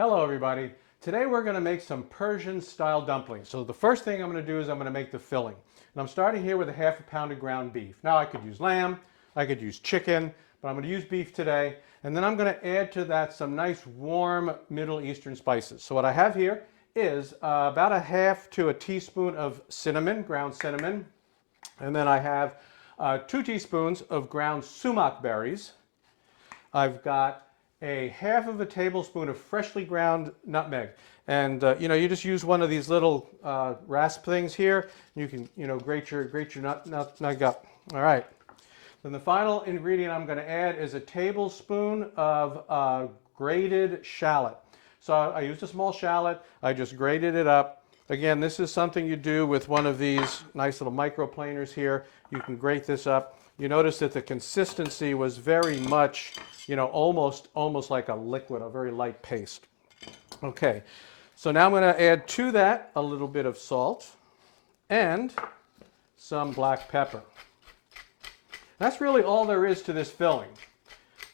Hello everybody. Today we're going to make some Persian style dumplings. So the first thing I'm going to do is I'm going to make the filling. And I'm starting here with a half a pound of ground beef. Now I could use lamb, I could use chicken, but I'm going to use beef today. And then I'm going to add to that some nice warm Middle Eastern spices. So what I have here is about a half to a teaspoon of cinnamon, ground cinnamon. And then I have 2 teaspoons of ground sumac berries. I've got a half of a tablespoon of freshly ground nutmeg, and you just use one of these little rasp things here. You can grate your nutmeg up. All right. Then the final ingredient I'm going to add is a tablespoon of grated shallot. So I used a small shallot. I just grated it up. Again, this is something you do with one of these nice little microplaners here. You can grate this up. You notice that the consistency was very much, almost like a liquid, a very light paste. Okay, so now I'm going to add to that a little bit of salt and some black pepper. That's really all there is to this filling.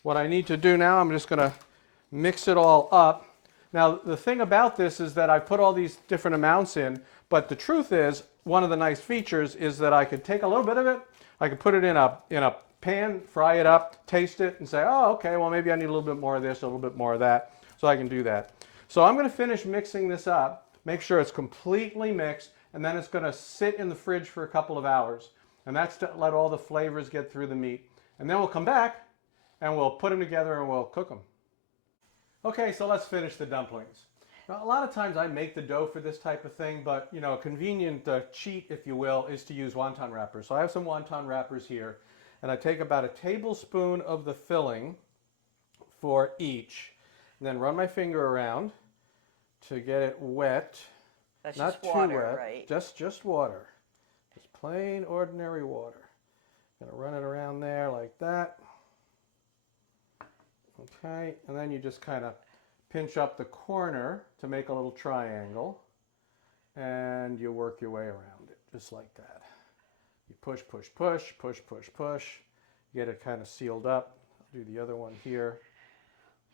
What I need to do now, I'm just going to mix it all up. Now, the thing about this is that I put all these different amounts in, but the truth is, one of the nice features is that I could take a little bit of it, I could put it in a pan, fry it up, taste it, and say, oh, okay, well, maybe I need a little bit more of this, a little bit more of that, so I can do that. So I'm going to finish mixing this up, make sure it's completely mixed, and then it's going to sit in the fridge for a couple of hours. And that's to let all the flavors get through the meat. And then we'll come back, and we'll put them together, and we'll cook them. Okay, so let's finish the dumplings. Now, a lot of times I make the dough for this type of thing, but a convenient cheat, if you will, is to use wonton wrappers. So I have some wonton wrappers here, and I take about a tablespoon of the filling for each, and then run my finger around to get it wet. That's not just water, too wet, right? Just water, just plain ordinary water. Gonna run it around there like that. Okay, and then you just kind of pinch up the corner to make a little triangle, and you work your way around it, just like that. You push, push, push, push, push, push. Get it kind of sealed up. I'll do the other one here,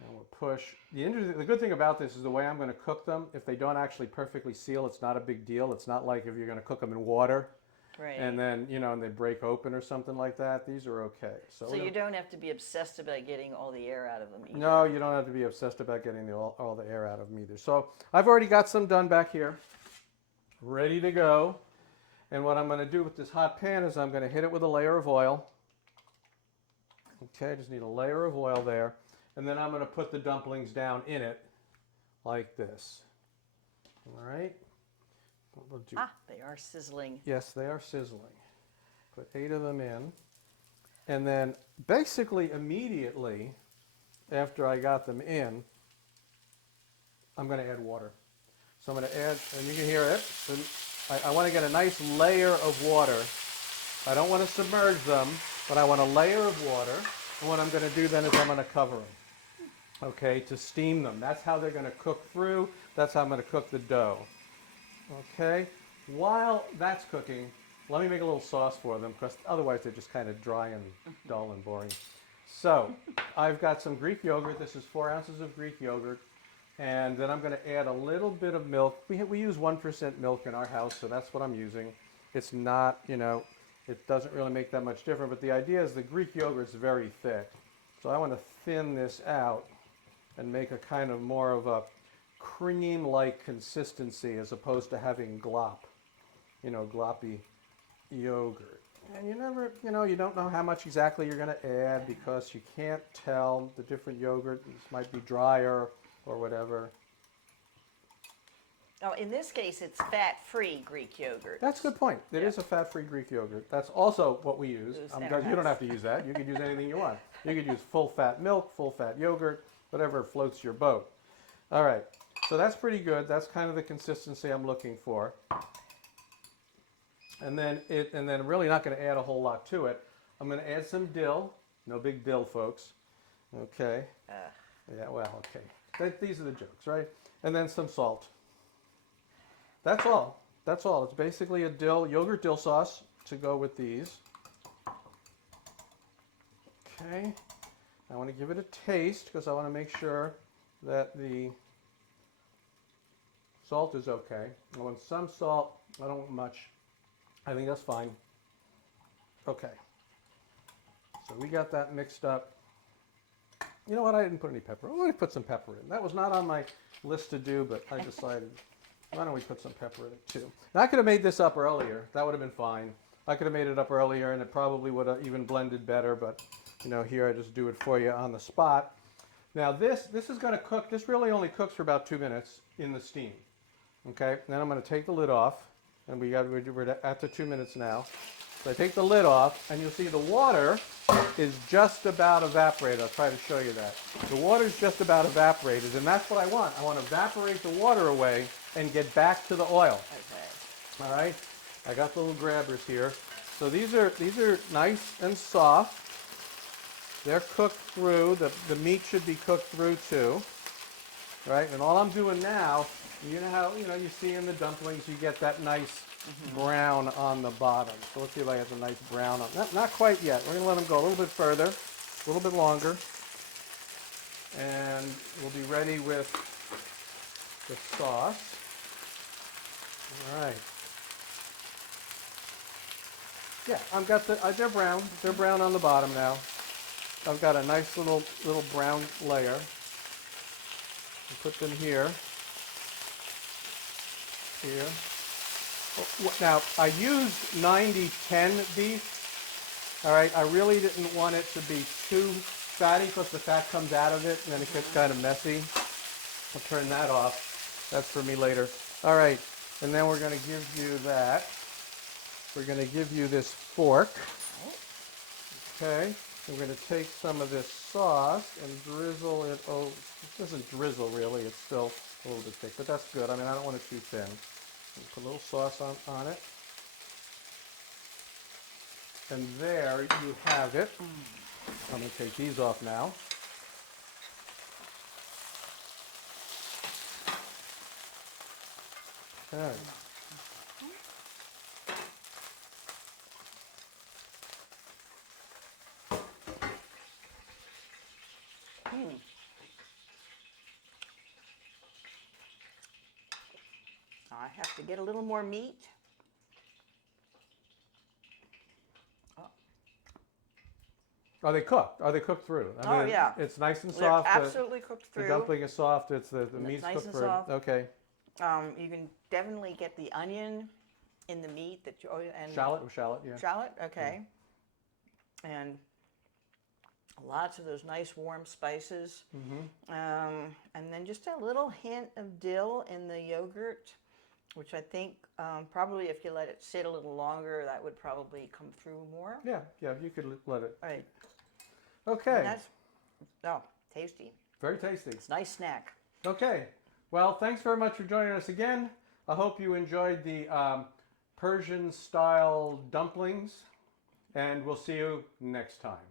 and we'll push. The good thing about this is the way I'm going to cook them, if they don't actually perfectly seal, it's not a big deal. It's not like if you're going to cook them in water. Right. And then, and they break open or something like that. These are okay. So you don't have to be obsessed about getting all the air out of them either. No, you don't have to be obsessed about getting all the air out of them either. So I've already got some done back here, ready to go. And what I'm going to do with this hot pan is I'm going to hit it with a layer of oil. Okay, just need a layer of oil there. And then I'm going to put the dumplings down in it like this. All right. We'll do. They are sizzling. Yes, they are sizzling. Put 8 of them in. And then basically immediately after I got them in, I'm going to add water. So I'm going to add, and you can hear it, I want to get a nice layer of water. I don't want to submerge them, but I want a layer of water. And what I'm going to do then is I'm going to cover them, okay, to steam them. That's how they're going to cook through. That's how I'm going to cook the dough. Okay, while that's cooking, let me make a little sauce for them, because otherwise they're just kind of dry and dull and boring. So I've got some Greek yogurt. This is 4 ounces of Greek yogurt. And then I'm going to add a little bit of milk. We use 1% milk in our house, so that's what I'm using. It's not, it doesn't really make that much difference. But the idea is the Greek yogurt is very thick. So I want to thin this out and make a kind of more of a cream-like consistency as opposed to having glop, gloppy yogurt. And you never, you don't know how much exactly you're going to add because you can't tell the different yogurt. This might be drier or whatever. Oh, in this case, it's fat-free Greek yogurt. That's a good point. It is a fat-free Greek yogurt. That's also what we use. You don't have to use that. You could use anything you want. You could use full-fat milk, full-fat yogurt, whatever floats your boat. All right. So that's pretty good. That's kind of the consistency I'm looking for. And then I'm really not going to add a whole lot to it. I'm going to add some dill. No big deal, folks. Okay. Yeah, well, okay. These are the jokes, right? And then some salt. That's all. That's all. It's basically a yogurt dill sauce to go with these. Okay. I want to give it a taste because I want to make sure that the Salt is okay. I want some salt. I don't want much. I think that's fine. Okay. So we got that mixed up. You know what? I didn't put any pepper. Oh, let me put some pepper in. That was not on my list to do, but I decided, why don't we put some pepper in it too? Now, I could have made this up earlier. That would have been fine. I could have made it up earlier, and it probably would have even blended better, but you know, here I just do it for you on the spot. Now this is going to cook. This really only cooks for about 2 minutes in the steam. Okay. Then I'm going to take the lid off, and we're at the 2 minutes now. So I take the lid off, and you'll see the water is just about evaporated. I'll try to show you that. The water is just about evaporated, and that's what I want. I want to evaporate the water away and get back to the oil. Okay. All right. I got the little grabbers here. So these are nice and soft. They're cooked through. The meat should be cooked through too. Right? And all I'm doing now, you know how you see in the dumplings you get that nice brown on the bottom. So let's see if I get the nice brown on. Not quite yet. We're going to let them go a little bit further, a little bit longer. And we'll be ready with the sauce. All right. Yeah, I've got they're brown. They're brown on the bottom now. I've got a nice little brown layer. I'll put them here. Here. Now, I used 90-10 beef. All right, I really didn't want it to be too fatty because the fat comes out of it and then it gets kind of messy. I'll turn that off. That's for me later. All right, and then we're going to give you that. We're going to give you this fork. Okay, we're going to take some of this sauce and drizzle it. Oh, it doesn't drizzle really. It's still a little bit thick, but that's good. I mean, I don't want it too thin. Put a little sauce on it. And there you have it. I'm going to take these off now. Okay. I have to get a little more meat. Are they cooked? Are they cooked through? I mean, yeah. It's nice and They're soft. absolutely cooked through. The dumpling is soft. It's the meat's nice cooked and through. soft. Okay. You can definitely get the onion in the meat that you and Shallot, yeah. shallot. Okay. And lots of those nice warm spices. And then just a little hint of dill in the yogurt, which I think probably if you let it sit a little longer, that would probably come through more. Yeah, you could let it. All right. Okay. And that's tasty. Very tasty. It's a nice snack. Okay. Well, thanks very much for joining us again. I hope you enjoyed the Persian style dumplings, and we'll see you next time.